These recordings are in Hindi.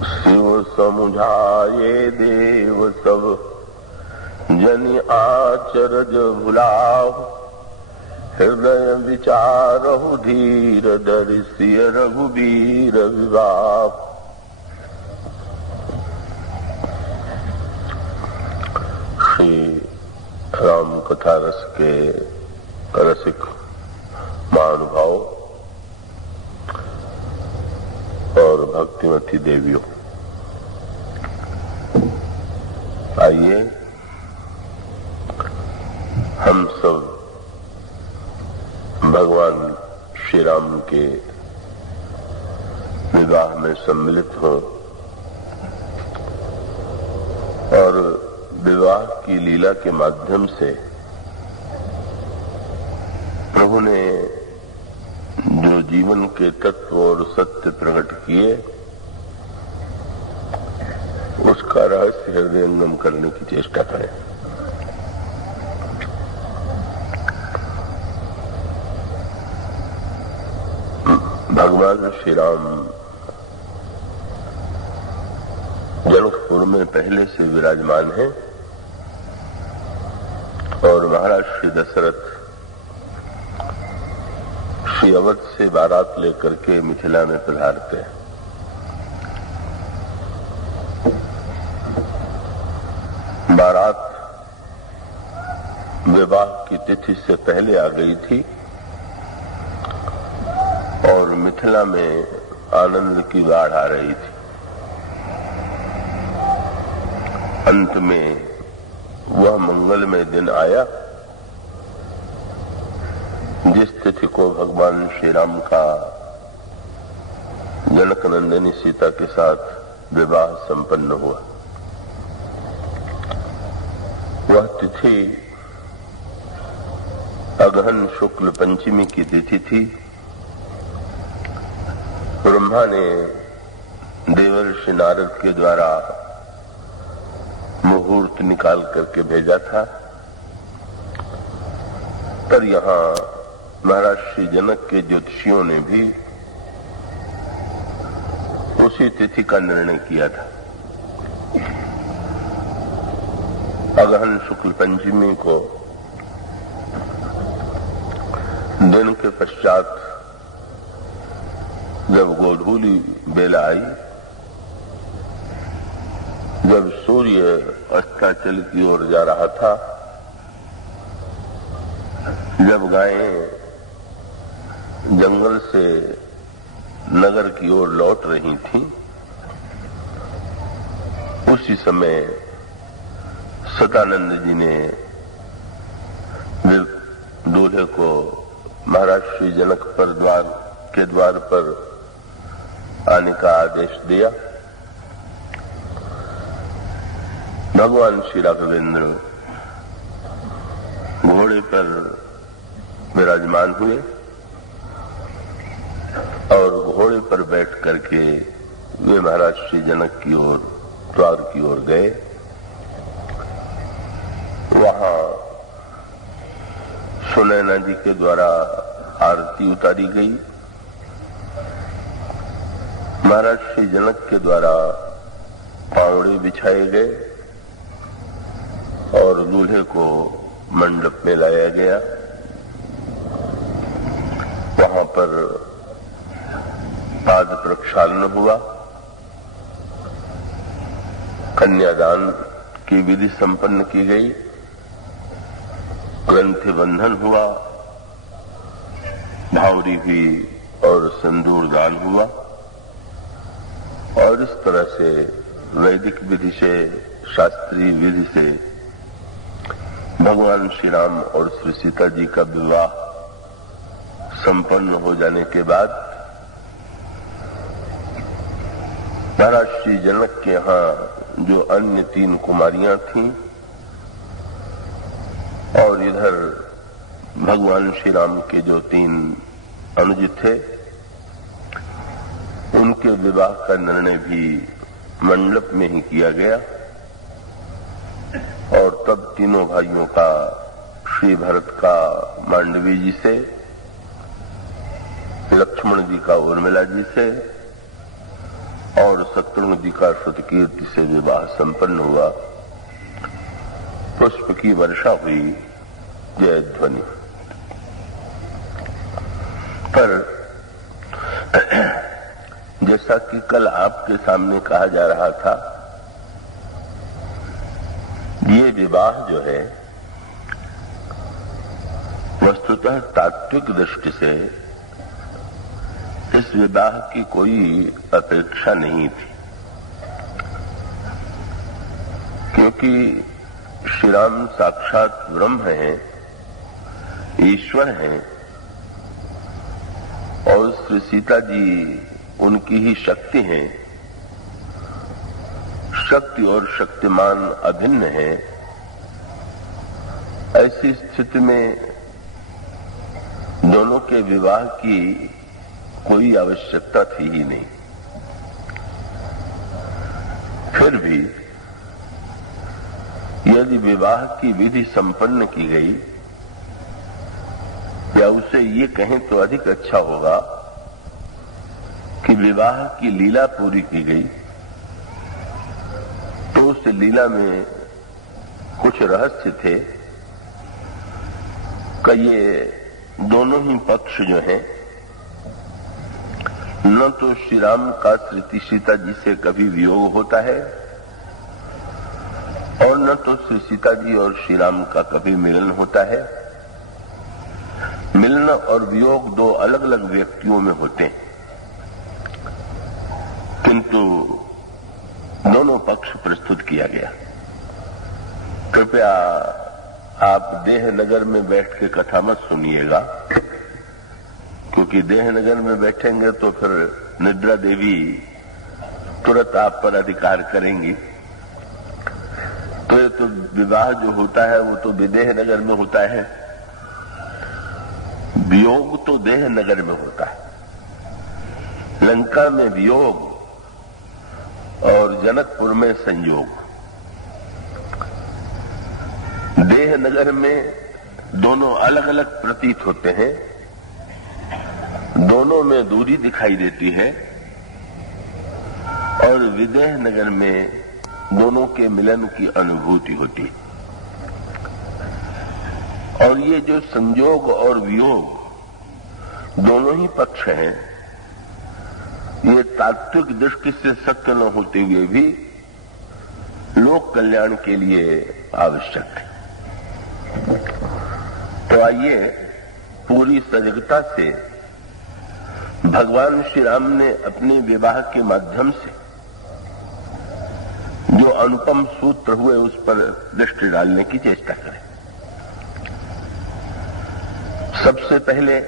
शिव समुझाए देव सब जनि आचरज भुलाओ। हृदय विचारहु धीर धरि सिय रघुबीर विवाह। श्री राम कथा रस के रसिक महानुभाव और भक्तिमती देवियों, आइए हम सब भगवान श्री राम के विवाह में सम्मिलित हों और विवाह की लीला के माध्यम से प्रभु ने जो जीवन के तत्व और सत्य प्रकट किए उसका रहस्य हृदयंगम करने की चेष्टा करें। भगवान श्री राम जनकपुर में पहले से विराजमान हैं और महाराज श्री दशरथ श्री अवध से बारात लेकर के मिथिला में पधारते हैं। बारात विवाह की तिथि से पहले आ गई थी और मिथिला में आनंद की बाढ़ आ रही थी। अंत में वह मंगलमय दिन आया जिस तिथि को भगवान श्री राम का जनक नंदिनी सीता के साथ विवाह संपन्न हुआ। वह तिथि अगहन शुक्ल पंचमी की तिथि थी। ब्रह्मा ने देवर्षि नारद के द्वारा मुहूर्त निकाल करके भेजा था, पर यहाँ महाराज श्री जनक के ज्योतिषियों ने भी उसी तिथि का निर्णय किया था। अगहन शुक्ल पंचमी को दिन के पश्चात जब गोधूली बेला आई, जब सूर्य अस्ताचल की ओर जा रहा था, जब गायें जंगल से नगर की ओर लौट रही थीं, उसी समय सदानंद जी ने दूल्हे को महाराज श्री जनक के द्वार पर आने का आदेश दिया। भगवान श्री राघवेंद्र घोड़े पर विराजमान हुए और घोड़े पर बैठ करके वे महाराज श्री जनक की ओर द्वार की ओर गए। वहां सुनैना जी के द्वारा आरती उतारी गई। महाराज श्री जनक के द्वारा पावड़े बिछाए गए और दूल्हे को मंडप में लाया गया। वहां पर पाद प्रक्षालन हुआ, कन्यादान की विधि संपन्न की गई, ग्रंथि बंधन हुआ, भावरी हुई और सिंदूर दान हुआ। और इस तरह से वैदिक विधि से, शास्त्रीय विधि से भगवान श्री राम और श्री सीता जी का विवाह संपन्न हो जाने के बाद महाराज श्री जनक के यहाँ जो अन्य 3 कुमारियां थीं और इधर भगवान श्री राम के जो 3 अनुज थे, उनके विवाह का निर्णय भी मंडप में ही किया गया। और तब तीनों भाइयों का, श्री भरत का मांडवी जी से, लक्ष्मण जी का उर्मिला जी से और शत्रुघ्न जी का श्रुतकीर्ति से विवाह संपन्न हुआ। पुष्प की वर्षा हुई, जय ध्वनि। पर जैसा कि कल आपके सामने कहा जा रहा था, ये विवाह जो है वस्तुतः तात्विक दृष्टि से इस विवाह की कोई अपेक्षा नहीं थी, क्योंकि श्री राम साक्षात ब्रह्म हैं, ईश्वर हैं, और श्री सीता जी उनकी ही शक्ति हैं। शक्ति और शक्तिमान अभिन्न है। ऐसी स्थिति में दोनों के विवाह की कोई आवश्यकता थी ही नहीं। फिर भी यदि विवाह की विधि संपन्न की गई, या उसे ये कहें तो अधिक अच्छा होगा कि विवाह की लीला पूरी की गई, तो उस लीला में कुछ रहस्य थे कि ये दोनों ही पक्ष जो हैं, न तो श्री राम का श्री सीता जी से कभी वियोग होता है, और न तो श्री सीता जी और श्री राम का कभी मिलन होता है। मिलन और वियोग दो अलग अलग व्यक्तियों में होते हैं, किंतु दोनों पक्ष प्रस्तुत किया गया। कृपया आप देहनगर में बैठ के कथा मत सुनिएगा, क्योंकि देहनगर में बैठेंगे तो फिर निद्रा देवी तुरंत आप पर अधिकार करेंगी। तो ये तो विवाह जो होता है वो तो विदेह नगर में होता है, वियोग तो देह नगर में होता है। लंका में वियोग और जनकपुर में संयोग। देह नगर में दोनों अलग अलग प्रतीत होते हैं, दोनों में दूरी दिखाई देती है, और विदेह नगर में दोनों के मिलन की अनुभूति होती है। और ये जो संयोग और वियोग दोनों ही पक्ष हैं, ये तात्विक दृष्टि से सत्य न होते हुए भी लोक कल्याण के लिए आवश्यक है। तो आइए पूरी सजगता से भगवान श्री राम ने अपने विवाह के माध्यम से जो अनुपम सूत्र हुए उस पर दृष्टि डालने की चेष्टा करें। सबसे पहले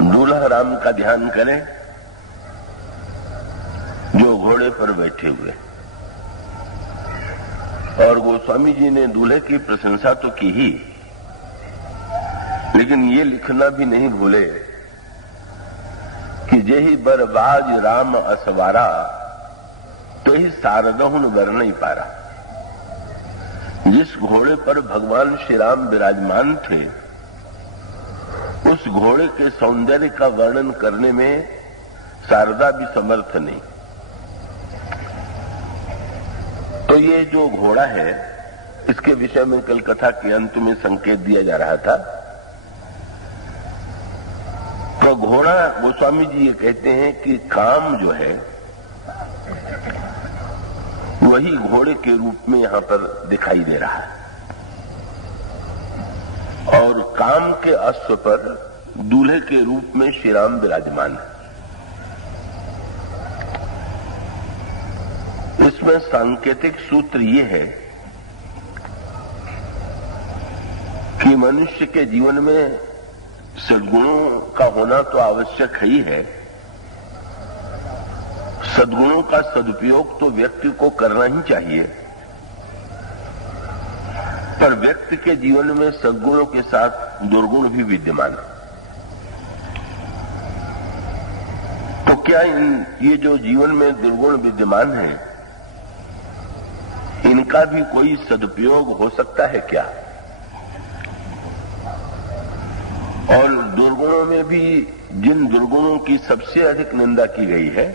दूल्हा राम का ध्यान करें, जो घोड़े पर बैठे हुए। और गोस्वामी जी ने दूल्हे की प्रशंसा तो की ही, लेकिन ये लिखना भी नहीं भूले कि जेहि बरबाज राम असवारा, तो ही सारदहुन वर नहीं पारा। जिस घोड़े पर भगवान श्री राम विराजमान थे, उस घोड़े के सौंदर्य का वर्णन करने में शारदा भी समर्थ नहीं। तो ये जो घोड़ा है, इसके विषय में कल कथा के अंत में संकेत दिया जा रहा था। तो घोड़ा, गोस्वामी जी ये कहते हैं कि काम जो है वही घोड़े के रूप में यहां पर दिखाई दे रहा है, और काम के अश्व पर दूल्हे के रूप में श्री राम विराजमान है। इसमें सांकेतिक सूत्र ये है कि मनुष्य के जीवन में सद्गुणों का होना तो आवश्यक ही है। सद्गुणों का सदुपयोग तो व्यक्ति को करना ही चाहिए, पर व्यक्ति के जीवन में सद्गुणों के साथ दुर्गुण भी विद्यमान है। तो क्या ये जो जीवन में दुर्गुण विद्यमान है, इनका भी कोई सदुपयोग हो सकता है क्या? और दुर्गुणों में भी जिन दुर्गुणों की सबसे अधिक निंदा की गई है,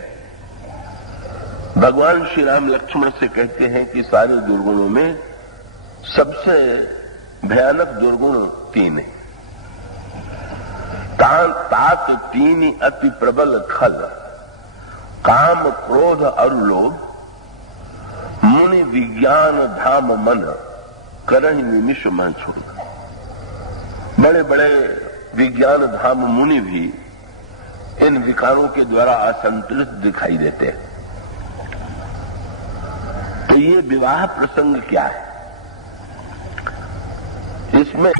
भगवान श्री राम लक्ष्मण से कहते हैं कि सारे दुर्गुणों में सबसे भयानक दुर्गुण 3 है। तात 3 अति प्रबल खल, काम क्रोध और लोभ, मुनि विज्ञान धाम मन, करहि निमिष मन छोड़। बड़े बड़े विज्ञान धाम मुनि भी इन विकारों के द्वारा असंतुलित दिखाई देते हैं। तो ये विवाह प्रसंग क्या है? इसमें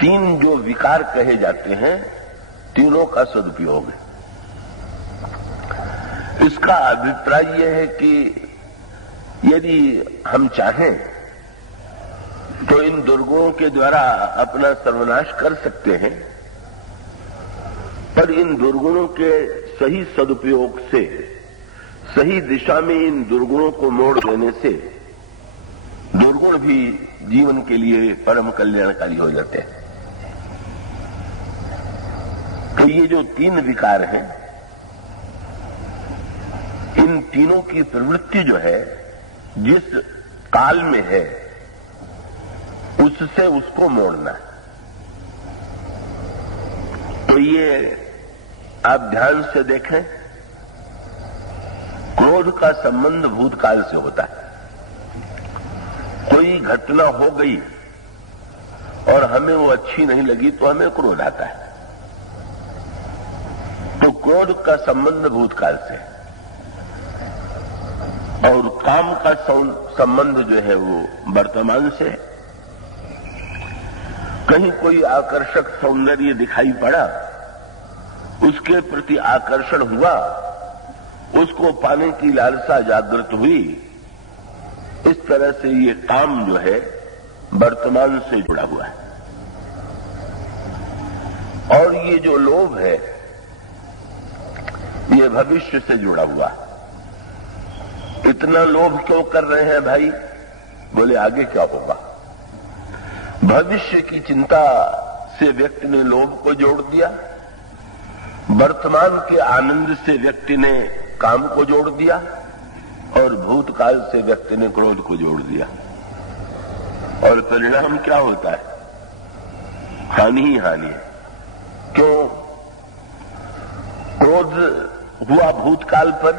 3 जो विकार कहे जाते हैं, तीनों का सदुपयोग है। इसका अभिप्राय यह है कि यदि हम चाहें तो इन दुर्गुणों के द्वारा अपना सर्वनाश कर सकते हैं, पर इन दुर्गुणों के सही सदुपयोग से, सही दिशा में इन दुर्गुणों को मोड़ देने से दुर्गुण भी जीवन के लिए परम कल्याणकारी हो जाते हैं। तो ये जो 3 विकार हैं, इन तीनों की प्रवृत्ति जो है जिस काल में है उससे उसको मोड़ना है। तो ये आप ध्यान से देखें, क्रोध का संबंध भूतकाल से होता है। कोई घटना हो गई और हमें वो अच्छी नहीं लगी तो हमें क्रोध आता है। तो क्रोध का संबंध भूतकाल से, और काम का संबंध जो है वो वर्तमान से। कहीं कोई आकर्षक सौंदर्य दिखाई पड़ा, उसके प्रति आकर्षण हुआ, उसको पाने की लालसा जागृत हुई। इस तरह से ये काम जो है वर्तमान से जुड़ा हुआ है। और ये जो लोभ है ये भविष्य से जुड़ा हुआ है। इतना लोभ क्यों कर रहे हैं भाई? बोले आगे क्या होगा। भविष्य की चिंता से व्यक्ति ने लोभ को जोड़ दिया, वर्तमान के आनंद से व्यक्ति ने काम को जोड़ दिया, और भूतकाल से व्यक्ति ने क्रोध को जोड़ दिया। और परिणाम क्या होता है? हानि ही हानि है। क्यों? क्रोध हुआ भूतकाल पर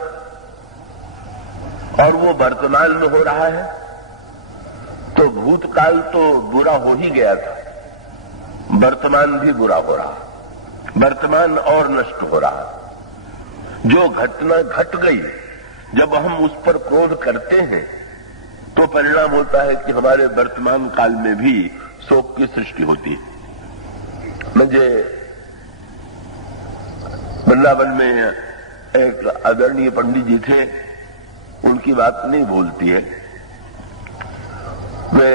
और वो वर्तमान में हो रहा है, तो भूतकाल तो बुरा हो ही गया था, वर्तमान भी बुरा हो रहा, वर्तमान और नष्ट हो रहा। जो घटना घट गई, जब हम उस पर क्रोध करते हैं तो परिणाम होता है कि हमारे वर्तमान काल में भी शोक की सृष्टि होती है। मुझे वृंदावन में एक आदरणीय पंडित जी थे, उनकी बात नहीं भूलती है। वे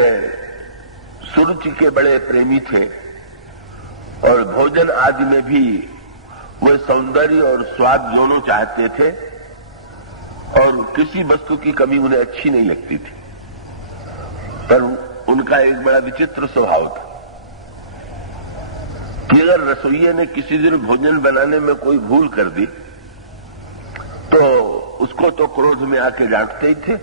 सुरुचि के बड़े प्रेमी थे और भोजन आदि में भी वे सौंदर्य और स्वाद दोनों चाहते थे, और किसी वस्तु की कमी उन्हें अच्छी नहीं लगती थी। पर उनका एक बड़ा विचित्र स्वभाव था कि अगर रसोइये ने किसी दिन भोजन बनाने में कोई भूल कर दी तो उसको तो क्रोध में आके डांटते ही थे,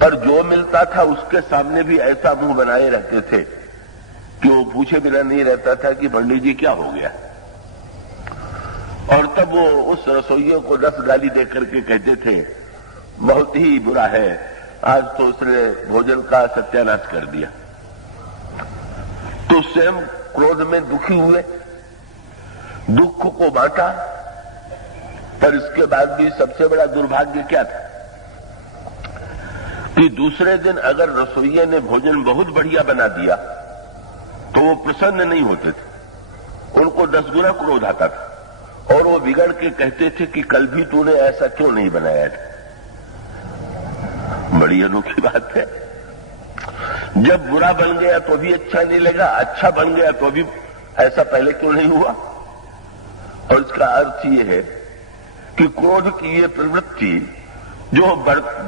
पर जो मिलता था उसके सामने भी ऐसा मुंह बनाए रहते थे कि वो पूछे बिना नहीं रहता था कि पंडित जी क्या हो गया। और तब वो उस रसोइये को 10 गाली दे करके कहते थे, बहुत ही बुरा है, आज तो उसने भोजन का सत्यानाश कर दिया। तो स्वयं क्रोध में दुखी हुए, दुख को बांटा, पर इसके बाद भी सबसे बड़ा दुर्भाग्य क्या था कि दूसरे दिन अगर रसोइये ने भोजन बहुत बढ़िया बना दिया तो वो प्रसन्न नहीं होते थे, उनको 10 गुना क्रोध आता था, और वो बिगड़ के कहते थे कि कल भी तूने ऐसा क्यों नहीं बनाया था। बड़ी अनोखी बात है। जब बुरा बन गया तो भी अच्छा नहीं लगा, अच्छा बन गया तो भी ऐसा पहले क्यों नहीं हुआ। और इसका अर्थ ये है कि क्रोध की ये प्रवृत्ति जो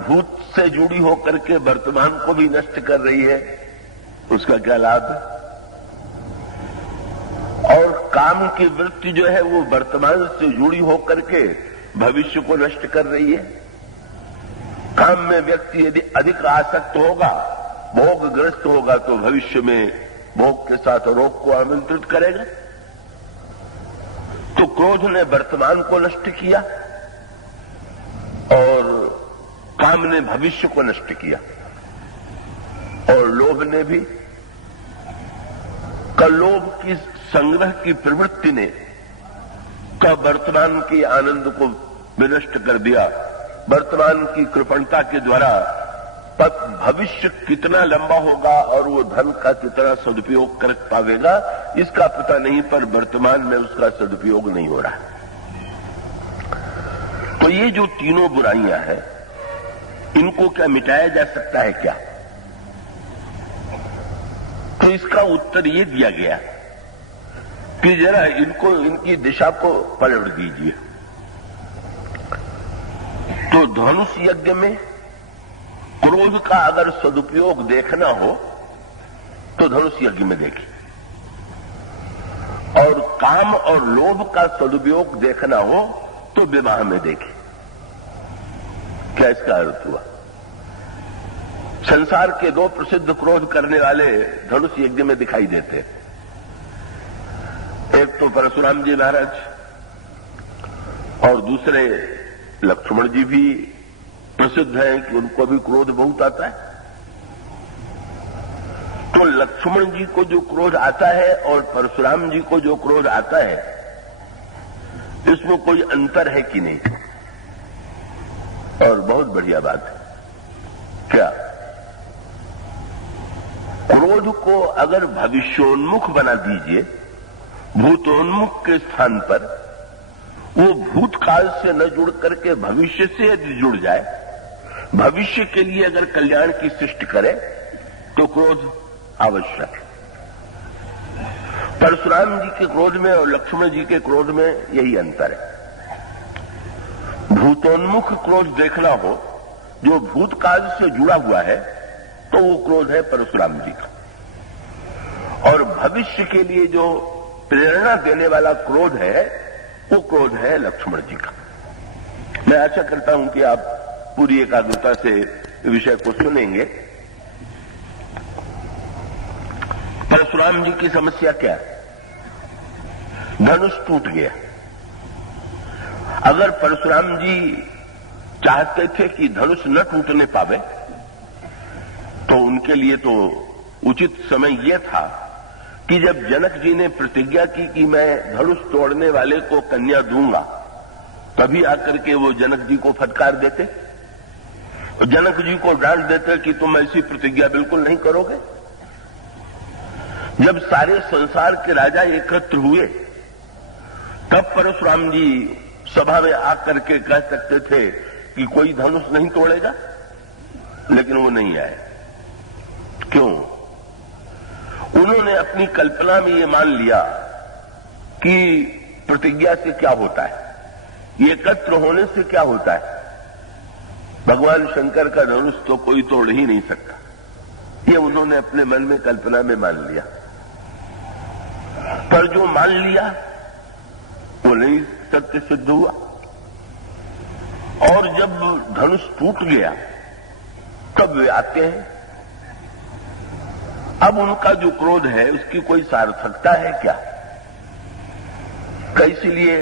भूत से जुड़ी होकर के वर्तमान को भी नष्ट कर रही है, उसका क्या लाभ है। और काम की वृत्ति जो है वो वर्तमान से जुड़ी होकर के भविष्य को नष्ट कर रही है। काम में व्यक्ति यदि अधिक आसक्त होगा, भोगग्रस्त होगा, तो भविष्य में भोग के साथ रोग को आमंत्रित करेगा। तो क्रोध ने वर्तमान को नष्ट किया और काम ने भविष्य को नष्ट किया, और लोभ ने भी। लोभ की संग्रह की प्रवृत्ति ने वर्तमान के आनंद को विनष्ट कर दिया। वर्तमान की कृपणता के द्वारा भविष्य कितना लंबा होगा और वो धन का कितना सदुपयोग कर पावेगा इसका पता नहीं, पर वर्तमान में उसका सदुपयोग नहीं हो रहा। तो ये जो तीनों बुराइयां हैं, इनको क्या मिटाया जा सकता है क्या? तो इसका उत्तर ये दिया गया कि जरा इनको, इनकी दिशा को पलट दीजिए। तो धनुष यज्ञ में क्रोध का अगर सदुपयोग देखना हो तो धनुष यज्ञ में देखिए, और काम और लोभ का सदुपयोग देखना हो तो विवाह में देखिए। क्या इसका अर्थ हुआ? संसार के दो प्रसिद्ध क्रोध करने वाले धनुष यज्ञ में दिखाई देते हैं। एक तो परशुराम जी महाराज और दूसरे लक्ष्मण जी भी प्रसिद्ध हैं कि उनको भी क्रोध बहुत आता है। तो लक्ष्मण जी को जो क्रोध आता है और परशुराम जी को जो क्रोध आता है, इसमें कोई अंतर है कि नहीं? और बहुत बढ़िया बात है। क्या क्रोध को अगर भविष्योन्मुख बना दीजिए, भूतोन्मुख के स्थान पर वो भूतकाल से न जुड़ करके भविष्य से यदि जुड़ जाए, भविष्य के लिए अगर कल्याण की सृष्टि करे, तो क्रोध आवश्यक है। परशुराम जी के क्रोध में और लक्ष्मण जी के क्रोध में यही अंतर है। भूतोन्मुख क्रोध देखना हो, जो भूतकाल से जुड़ा हुआ है, तो वो क्रोध है परशुराम जी का, और भविष्य के लिए जो प्रेरणा देने वाला क्रोध है, वो क्रोध है लक्ष्मण जी का। मैं आशा करता हूं कि आप पूरी एकाग्रता से विषय को सुनेंगे। परशुराम जी की समस्या क्या है? धनुष टूट गया। अगर परशुराम जी चाहते थे कि धनुष न टूटने पावे, तो उनके लिए तो उचित समय यह था कि जब जनक जी ने प्रतिज्ञा की कि मैं धनुष तोड़ने वाले को कन्या दूंगा, तभी आकर के वो जनक जी को फटकार देते, तो जनक जी को डांट देते कि तुम ऐसी प्रतिज्ञा बिल्कुल नहीं करोगे। जब सारे संसार के राजा एकत्र हुए, तब परशुराम जी सभा में आकर के कह सकते थे कि कोई धनुष नहीं तोड़ेगा, लेकिन वो नहीं आए। क्यों? उन्होंने अपनी कल्पना में ये मान लिया कि प्रतिज्ञा से क्या होता है, ये एकत्र होने से क्या होता है। भगवान शंकर का धनुष तो कोई तोड़ ही नहीं सकता, ये उन्होंने अपने मन में कल्पना में मान लिया। पर जो मान लिया वो नहीं सत्य सिद्ध हुआ, और जब धनुष टूट गया तब वे आते हैं। अब उनका जो क्रोध है उसकी कोई सार्थकता है क्या? इसलिए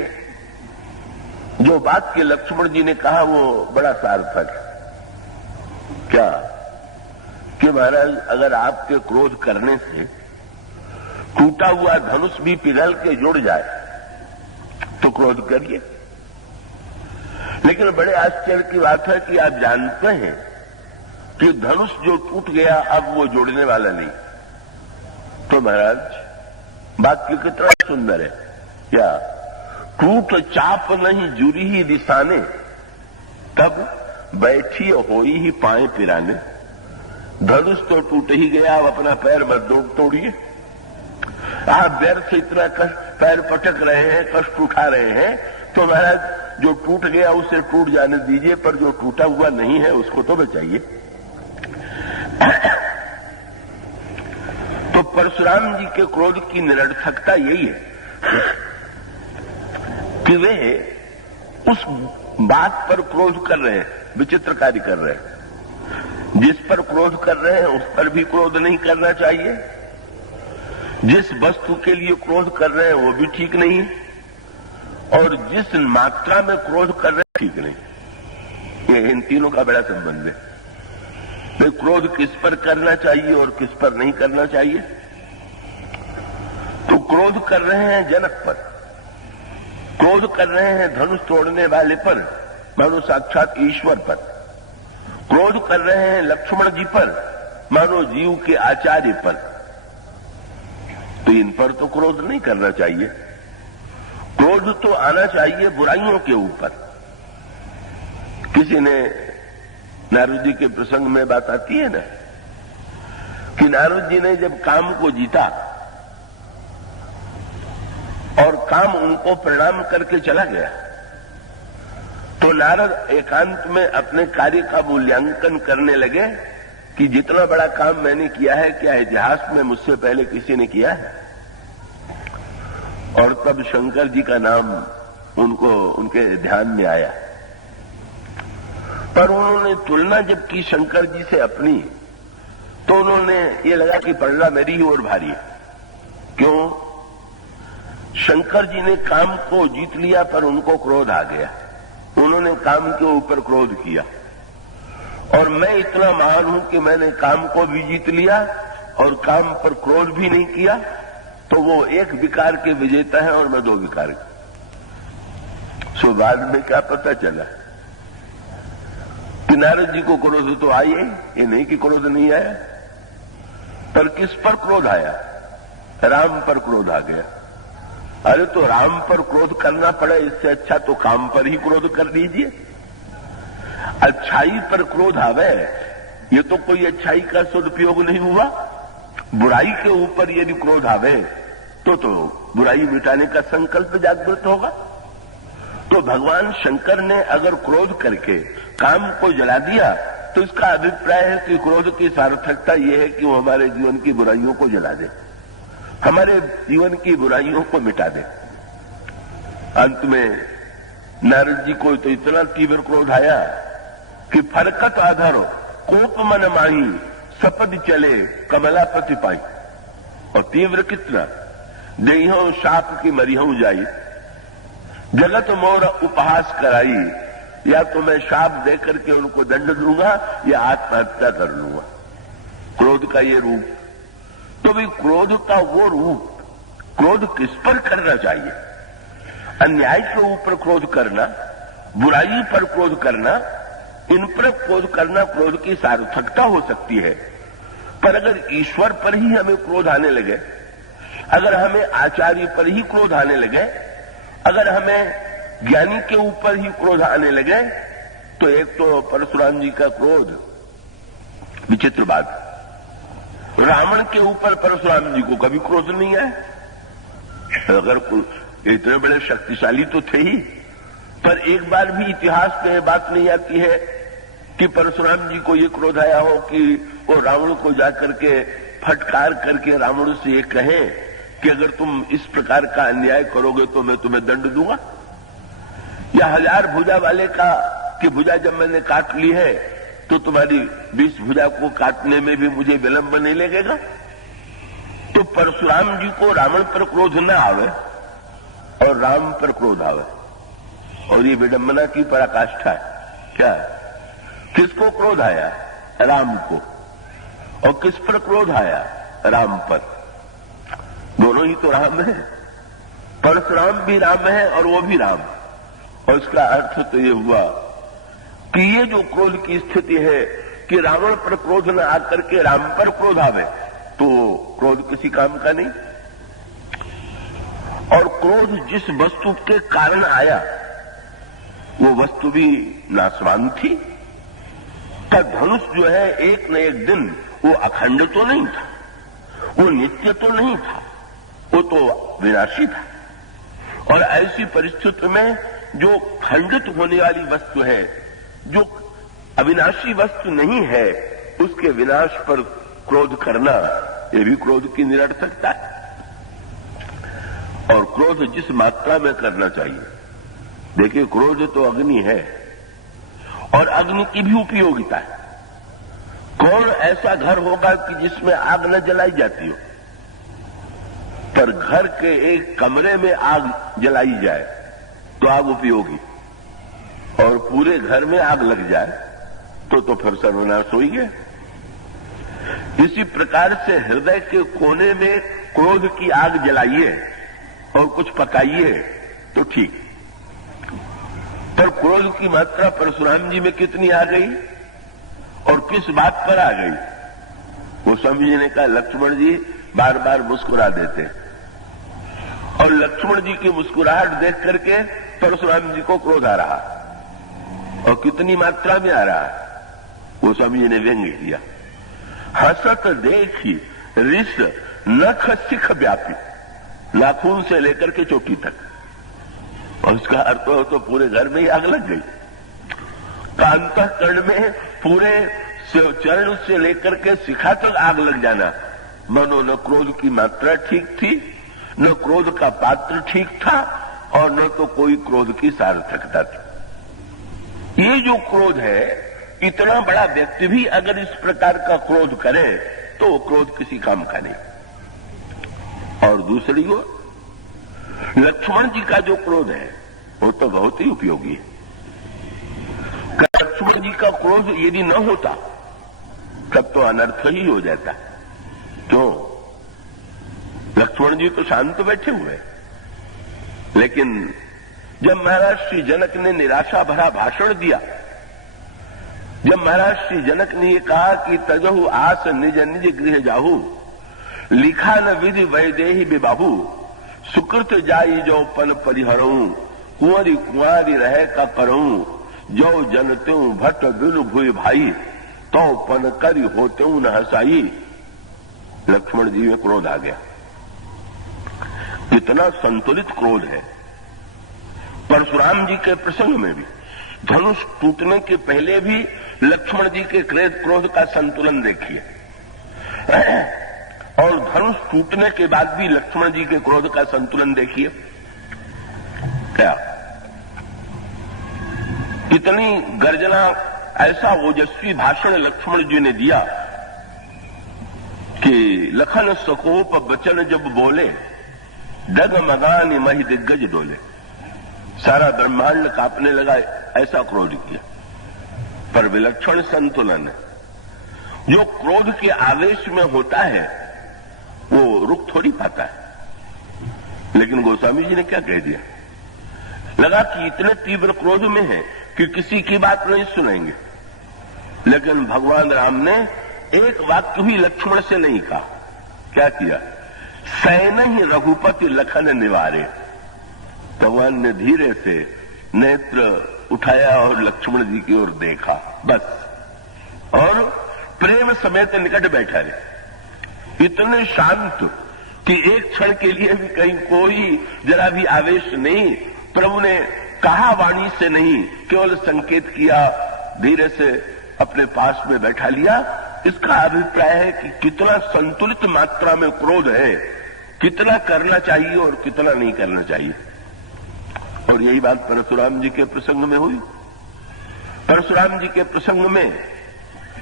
जो बात के लक्ष्मण जी ने कहा वो बड़ा सार्थक है। क्या? कि महाराज, अगर आपके क्रोध करने से टूटा हुआ धनुष भी पिघल के जुड़ जाए तो क्रोध करिए। लेकिन बड़े आश्चर्य की बात है कि आप जानते हैं कि धनुष जो टूट गया अब वो जोड़ने वाला नहीं। तो महाराज, बात क्यों कितना सुंदर है। क्या? टूट चाप नहीं जुरी ही दिशाने, तब बैठी होई ही पाए पिराने। धनुष तो टूट ही गया, अब अपना पैर मत तोड़िए। आप व्यर्थ से इतना कष्ट, पैर पटक रहे हैं, कष्ट उठा रहे हैं, तो महाराज जो टूट गया उसे टूट जाने दीजिए, पर जो टूटा हुआ नहीं है उसको तो बचाइए। तो परशुराम जी के क्रोध की निरर्थकता यही है कि वे उस बात पर क्रोध कर रहे हैं, विचित्र कार्य कर रहे हैं। जिस पर क्रोध कर रहे हैं उस पर भी क्रोध नहीं करना चाहिए, जिस वस्तु के लिए क्रोध कर रहे हैं वो भी ठीक नहीं, और जिस मात्रा में क्रोध कर रहे हैं ठीक नहीं। ये इन तीनों का बड़ा संबंध है। तो क्रोध किस पर करना चाहिए और किस पर नहीं करना चाहिए? तो क्रोध कर रहे हैं जनक पर, क्रोध कर रहे हैं धनुष तोड़ने वाले पर, मानो साक्षात ईश्वर पर, क्रोध कर रहे हैं लक्ष्मण जी पर, मानो जीव के आचार्य पर। तो इन पर तो क्रोध नहीं करना चाहिए। क्रोध तो आना चाहिए बुराइयों के ऊपर। किसी ने नारद जी के प्रसंग में बात आती है ना कि नारद जी ने जब काम को जीता और काम उनको प्रणाम करके चला गया, तो नारद एकांत में अपने कार्य का मूल्यांकन करने लगे कि जितना बड़ा काम मैंने किया है, क्या इतिहास में मुझसे पहले किसी ने किया है? और तब शंकर जी का नाम उनके ध्यान में आया। पर उन्होंने तुलना जब की शंकर जी से अपनी, तो उन्होंने ये लगा कि पलड़ा मेरी ही ओर भारी है। क्यों? शंकर जी ने काम को जीत लिया पर उनको क्रोध आ गया, उन्होंने काम के ऊपर क्रोध किया। और मैं इतना महान हूं कि मैंने काम को भी जीत लिया और काम पर क्रोध भी नहीं किया, तो वो एक विकार के विजेता है और मैं दो विकार के। सो बाद में क्या पता चला कि नारद जी को क्रोध तो आए, ये नहीं कि क्रोध नहीं आया, पर किस पर क्रोध आया? राम पर क्रोध आ गया। अरे तो राम पर क्रोध करना पड़े, इससे अच्छा तो काम पर ही क्रोध कर लीजिए। अच्छाई पर क्रोध आवे, ये तो कोई अच्छाई का सदुपयोग नहीं हुआ। बुराई के ऊपर यदि क्रोध आवे तो बुराई मिटाने का संकल्प जागृत होगा। तो भगवान शंकर ने अगर क्रोध करके काम को जला दिया, तो इसका अभिप्राय है कि क्रोध की सार्थकता यह है कि वो हमारे जीवन की बुराइयों को जला दे, हमारे जीवन की बुराइयों को मिटा दे। अंत में नारद जी को तो इतना तीव्र क्रोध आया कि फरकत आधारो कोप मन माही सपद चले कमलापति पाई। और तीव्र कितना? देहो शाप की मरिहूं जाई, जगत मोर उपहास कराई। या तो मैं शाप देकर के उनको दंड दूंगा या आत्महत्या कर लूंगा। क्रोध का ये रूप। तो भी क्रोध का वो रूप, क्रोध किस पर करना चाहिए? अन्याय के ऊपर क्रोध करना, बुराई पर क्रोध करना, इन पर क्रोध करना क्रोध की सार्थकता हो सकती है। पर अगर ईश्वर पर ही हमें क्रोध आने लगे, अगर हमें आचार्य पर ही क्रोध आने लगे, अगर हमें ज्ञानी के ऊपर ही क्रोध आने लगे, तो एक तो परशुराम जी का क्रोध, विचित्र बात, रावण के ऊपर परशुराम जी को कभी क्रोध नहीं आया। अगर इतने बड़े शक्तिशाली तो थे ही, पर एक बार भी इतिहास में बात नहीं आती है कि परशुराम जी को ये क्रोध आया हो कि वो रावण को जाकर के फटकार करके रावण से ये कहें कि अगर तुम इस प्रकार का अन्याय करोगे तो मैं तुम्हें दंड दूंगा। या 1000 भुजा वाले का कि भुजा जब मैंने काट ली है तो तुम्हारी 20 भुजा को काटने में भी मुझे विलंब नहीं लगेगा। तो परशुराम जी को रावण पर क्रोध न आवे और राम पर क्रोध आवे, और ये विडंबना की पराकाष्ठा है। क्या? किसको क्रोध आया? राम को। और किस पर क्रोध आया? राम पर। दोनों ही तो राम है, परशुराम भी राम है और वो भी राम। और इसका अर्थ तो ये हुआ कि ये जो क्रोध की स्थिति है कि रावण पर क्रोध न आकर के राम पर क्रोध आवे, तो क्रोध किसी काम का नहीं। और क्रोध जिस वस्तु के कारण आया वो वस्तु भी नाशवान थी। पर धनुष जो है एक न एक दिन वो अखंड तो नहीं था, वो नित्य तो नहीं था, वो तो विनाशी था। और ऐसी परिस्थिति में जो खंडित होने वाली वस्तु है, जो अविनाशी वस्तु नहीं है, उसके विनाश पर क्रोध करना ये भी क्रोध की निरर्थकता है। और क्रोध जिस मात्रा में करना चाहिए देखिए, क्रोध तो अग्नि है और अग्नि की भी उपयोगिता है। कौन ऐसा घर होगा कि जिसमें आग न जलाई जाती हो, पर घर के एक कमरे में आग जलाई जाए तो आग उपयोगी, और पूरे घर में आग लग जाए तो फिर सर्वनाश हो ही गया। इसी प्रकार से हृदय के कोने में क्रोध की आग जलाइए और कुछ पकाइए तो ठीक, पर क्रोध की मात्रा परशुराम जी में कितनी आ गई और किस बात पर आ गई? गोस्वामी जी ने कहा, लक्ष्मण जी बार बार मुस्कुरा देते और लक्ष्मण जी की मुस्कुराहट देख करके परशुराम जी को क्रोध आ रहा, और कितनी मात्रा में आ रहा है। गोस्वामी जी ने व्यंग्य किया, हंसत देखी रिस नख सिख व्यापी, नाखून से लेकर के चोटी तक, और उसका अर्थ हो तो पूरे घर में ही आग लग गई। अंतःकरण में पूरे चरण से लेकर के शिखा तक आग लग जाना, मानो न क्रोध की मात्रा ठीक थी, न क्रोध का पात्र ठीक था, और न तो कोई क्रोध की सार्थकता थी। ये जो क्रोध है, इतना बड़ा व्यक्ति भी अगर इस प्रकार का क्रोध करे तो वो क्रोध किसी काम का नहीं। और दूसरी ओर लक्ष्मण जी का जो क्रोध है वो तो बहुत ही उपयोगी है। लक्ष्मण जी का क्रोध यदि न होता तब तो अनर्थ ही हो जाता। क्यों? लक्ष्मण जी तो शांत बैठे हुए, लेकिन जब महाराज श्री जनक ने निराशा भरा भाषण दिया, जब महाराज श्री जनक ने ये कहा कि तजहु आस निज निज गृह जाहू, लिखा न विधि वैदेही विबाहू, सुकृत जाई जो पन परिहरऊं, कुंवरी कुंवारी रहे का करऊं, जो जनत्यूं भट्ट बिल भुई भाई, तो पन करी होत्यूं न हसाई। लक्ष्मण जी में क्रोध आ गया, इतना संतुलित क्रोध है। परशुराम जी के प्रसंग में भी धनुष टूटने के पहले भी लक्ष्मण जी के क्रोध का संतुलन देखिए, और धनुष टूटने के बाद भी लक्ष्मण जी के क्रोध का संतुलन देखिए। क्या इतनी गर्जना, ऐसा ओजस्वी भाषण लक्ष्मण जी ने दिया कि लखन सकोप बचन जब बोले, डगमगानी मही दिग्गज डोले, सारा ब्रह्मांड कांपने लगा, ऐसा क्रोध किया। पर विलक्षण संतुलन है। जो क्रोध के आवेश में होता है वो रुक थोड़ी पाता है। लेकिन गोस्वामी जी ने क्या कह दिया, लगा कि इतने तीव्र क्रोध में है कि किसी की बात नहीं सुनेंगे। लेकिन भगवान राम ने एक वाक्य भी लक्ष्मण से नहीं कहा। क्या किया? सैन ही रघुपति लखन निवारे। भगवान ने धीरे से नेत्र उठाया और लक्ष्मण जी की ओर देखा, बस, और प्रेम समेत निकट बैठा रहे, इतने शांत कि एक क्षण के लिए भी कहीं कोई जरा भी आवेश नहीं। प्रभु ने कहा वाणी से नहीं, केवल संकेत किया, धीरे से अपने पास में बैठा लिया। इसका अभिप्राय है कि कितना संतुलित मात्रा में क्रोध है, कितना करना चाहिए और कितना नहीं करना चाहिए। और यही बात परशुराम जी के प्रसंग में हुई। परशुराम जी के प्रसंग में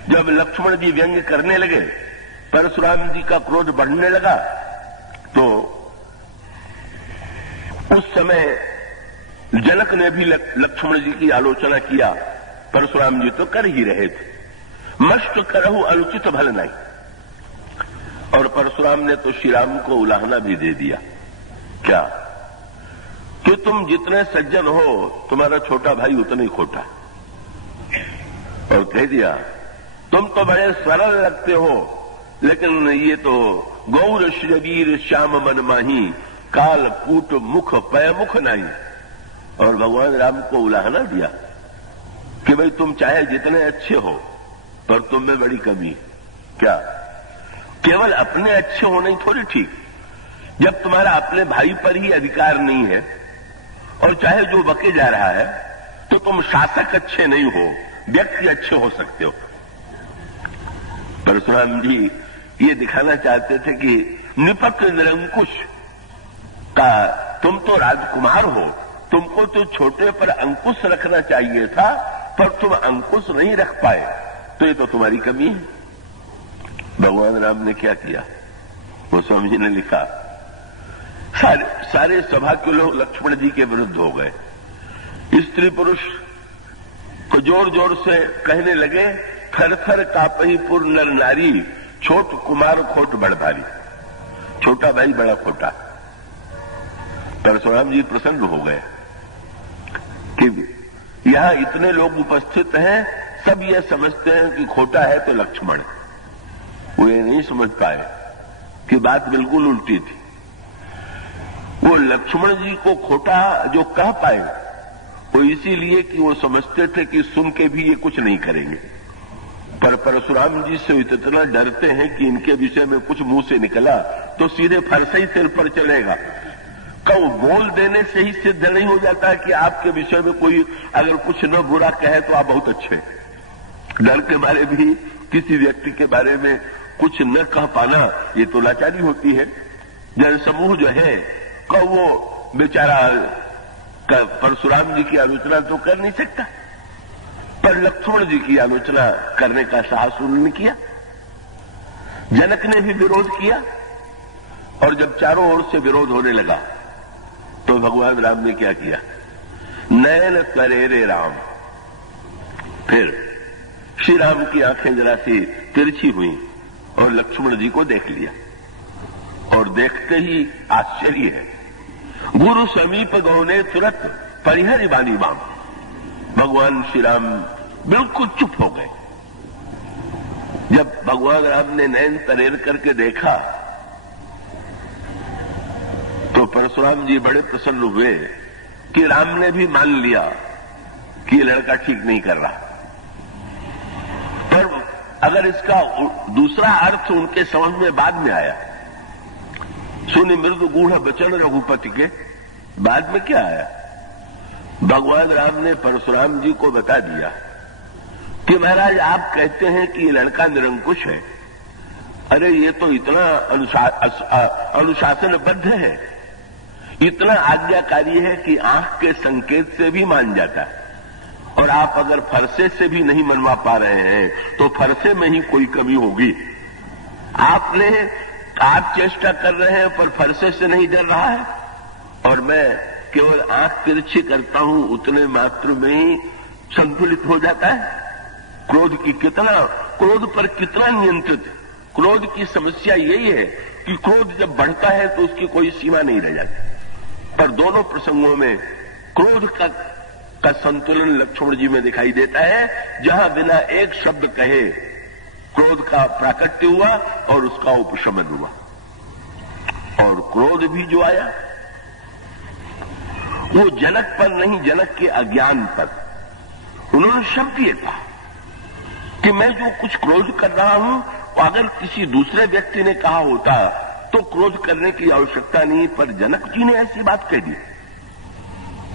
जब लक्ष्मण जी व्यंग्य करने लगे, परशुराम जी का क्रोध बढ़ने लगा, तो उस समय जनक ने भी लक्ष्मण जी की आलोचना किया। परशुराम जी तो कर ही रहे थे, मष्ट करहु अनुचित भल नहीं। और परशुराम ने तो श्री राम को उलाहना भी दे दिया। क्या? कि तुम जितने सज्जन हो, तुम्हारा छोटा भाई उतना ही खोटा। और कह दिया, तुम तो बड़े सरल लगते हो, लेकिन ये तो गौर शरीर श्याम मन माही, काल कूट मुख पय मुख नहीं। और भगवान राम को उलाहना दिया कि भाई तुम चाहे जितने अच्छे हो, पर तुम में बड़ी कमी। क्या? केवल अपने अच्छे होने ही थोड़ी ठीक। जब तुम्हारा अपने भाई पर ही अधिकार नहीं है, और चाहे जो बके जा रहा है, तो तुम शासक अच्छे नहीं हो, व्यक्ति अच्छे हो सकते हो। परशुराम जी ये दिखाना चाहते थे कि निपक निरंकुश का तुम तो राजकुमार हो, तुमको तो छोटे पर अंकुश रखना चाहिए था, पर तुम अंकुश नहीं रख पाए, तो ये तो तुम्हारी कमी है। भगवान राम ने क्या किया? वो स्वामी जी ने लिखा, सारे सभा के लोग लक्ष्मण जी के विरुद्ध हो गए। स्त्री पुरुष को जोर जोर से कहने लगे, थर थर कापहि पुर नर नारी, छोट कुमार खोट बड़ भारी। छोटा भाई बड़ा खोटा। परशुराम जी प्रसन्न हो गए कि यहां इतने लोग उपस्थित हैं, सब ये समझते हैं कि खोटा है तो लक्ष्मण। वो ये नहीं समझ पाए कि बात बिल्कुल उल्टी थी। वो लक्ष्मण जी को खोटा जो कह पाए, वो इसीलिए कि वो समझते थे कि सुन के भी ये कुछ नहीं करेंगे। पर परशुराम जी से इतना डरते हैं कि इनके विषय में कुछ मुंह से निकला तो सीधे फरसे ही सिर पर चलेगा। कब बोल देने से ही सिद्ध नहीं हो जाता कि आपके विषय में कोई अगर कुछ न बुरा कहे तो आप बहुत अच्छे। डर के बारे भी किसी व्यक्ति के बारे में कुछ न कह पाना, ये तो लाचारी होती है। जनसमूह जो है कब वो बेचारा परशुराम जी की आलोचना तो कर नहीं सकता, पर लक्ष्मण जी की आलोचना करने का साहस उन्होंने किया। जनक ने भी विरोध किया, और जब चारों ओर से विरोध होने लगा तो भगवान राम ने क्या किया? नयन करे रे राम। फिर श्री राम की आंखें जरा सी तिरछी हुई और लक्ष्मण जी को देख लिया, और देखते ही आश्चर्य है। गुरु समीप गौने तुरंत परिहरि बानी बाम। भगवान श्री राम बिल्कुल चुप हो गए। जब भगवान राम ने नयन तरेर करके देखा तो परशुराम जी बड़े प्रसन्न हुए कि राम ने भी मान लिया कि ये लड़का ठीक नहीं कर रहा। पर अगर इसका दूसरा अर्थ उनके समझ में बाद में आया, सुनि मृदु गूढ़ बचन रघुपति के, बाद में क्या आया? भगवान राम ने परशुराम जी को बता दिया कि महाराज आप कहते हैं कि ये लड़का निरंकुश है। अरे ये तो इतना अनुशासनबद्ध है, इतना आज्ञाकारी है कि आंख के संकेत से भी मान जाता है। और आप अगर फरसे से भी नहीं मनवा पा रहे हैं तो फरसे में ही कोई कमी होगी। आप चेष्टा कर रहे हैं पर फरसे से नहीं डर रहा है, और मैं केवल आंख तिरछी करता हूं उतने मात्र में ही संतुलित हो जाता है। क्रोध पर कितना नियंत्रित। क्रोध की समस्या यही है कि क्रोध जब बढ़ता है तो उसकी कोई सीमा नहीं रह जाती। पर दोनों प्रसंगों में क्रोध का संतुलन लक्ष्मण जी में दिखाई देता है, जहां बिना एक शब्द कहे क्रोध का प्राकट्य हुआ और उसका उपशमन हुआ। और क्रोध भी जो आया वो जनक पर नहीं, जनक के अज्ञान पर। उन्होंने शब्द ये कहा कि मैं जो कुछ क्रोध कर रहा हूं, अगर किसी दूसरे व्यक्ति ने कहा होता तो क्रोध करने की आवश्यकता नहीं, पर जनक जी ने ऐसी बात कह दी।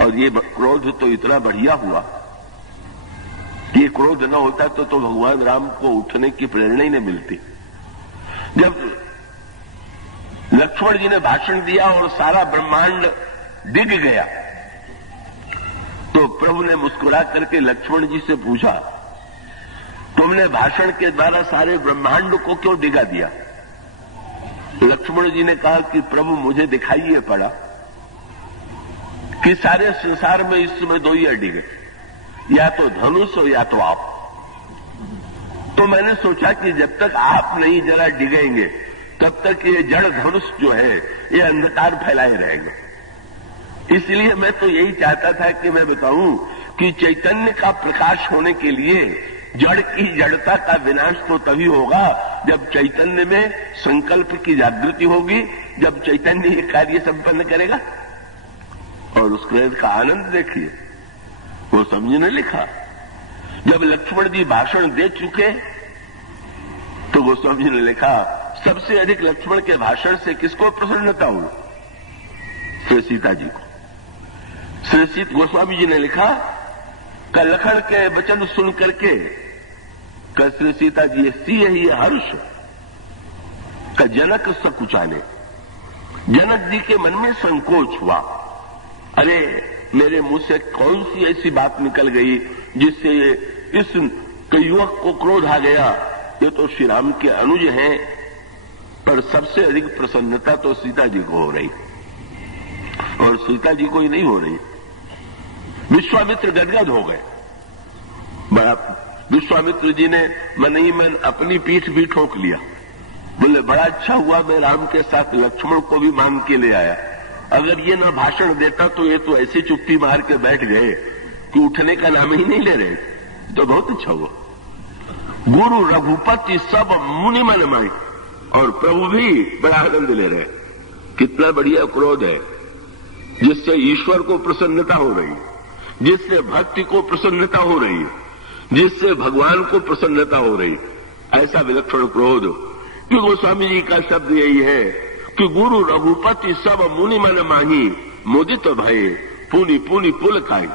और ये क्रोध तो इतना बढ़िया हुआ, ये क्रोध न होता तो भगवान राम को उठने की प्रेरणा ही नहीं मिलती। जब लक्ष्मण जी ने भाषण दिया और सारा ब्रह्मांड डिग गया तो प्रभु ने मुस्कुरा करके लक्ष्मण जी से पूछा, तुमने भाषण के द्वारा सारे ब्रह्मांड को क्यों डिगा दिया? लक्ष्मण जी ने कहा कि प्रभु मुझे दिखाई ये पड़ा कि सारे संसार में इस समय दो ही अड्डी गए, या तो धनुष हो या तो आप। तो मैंने सोचा कि जब तक आप नहीं जरा डिगेंगे तब तक ये जड़ धनुष जो है ये अंधकार फैलाए रहेगा। इसलिए मैं तो यही चाहता था कि मैं बताऊं कि चैतन्य का प्रकाश होने के लिए जड़ की जड़ता का विनाश तो तभी होगा जब चैतन्य में संकल्प की जागृति होगी, जब चैतन्य ये कार्य संपन्न करेगा। और उस क्रोध का आनंद देखिए, वो समझी ने लिखा, जब लक्ष्मण जी भाषण दे चुके तो गोस्वामी ने लिखा, सबसे अधिक लक्ष्मण के भाषण से किसको प्रसन्नता हुई? श्री सीता जी को। श्री सीत गोस्वामी जी ने लिखा, का लखन के वचन सुन करके का श्री सीता जी सिय ही हर्ष का जनक सकुचाने। जनक जी के मन में संकोच हुआ, अरे मेरे मुंह से कौन सी ऐसी बात निकल गई जिससे इस युवक को क्रोध आ गया। ये तो श्री राम के अनुज हैं, पर सबसे अधिक प्रसन्नता तो सीता जी को हो रही, और सीता जी को ही नहीं हो रही। विश्वामित्र गदगद हो गए। बड़ा विश्वामित्र जी ने मन ही मन अपनी पीठ भी ठोक लिया। बोले बड़ा अच्छा हुआ मैं राम के साथ लक्ष्मण को भी मांग के ले आया। अगर ये ना भाषण देता तो ये तो ऐसी चुप्पी मार के बैठ गए कि उठने का नाम ही नहीं ले रहे। तो बहुत अच्छा हुआ। गुरु रघुपति सब मुनि मन माई, और प्रभु भी बड़ा आनंद ले रहे। कितना बढ़िया क्रोध है, जिससे ईश्वर को प्रसन्नता हो रही, जिससे भक्ति को प्रसन्नता हो रही, जिससे भगवान को प्रसन्नता हो रही। ऐसा विलक्षण क्रोध कि गोस्वामी जी का शब्द यही है कि गुरु रघुपति सब मुनि मन माही, मुदित भये पुनि पुनि पुल खाई।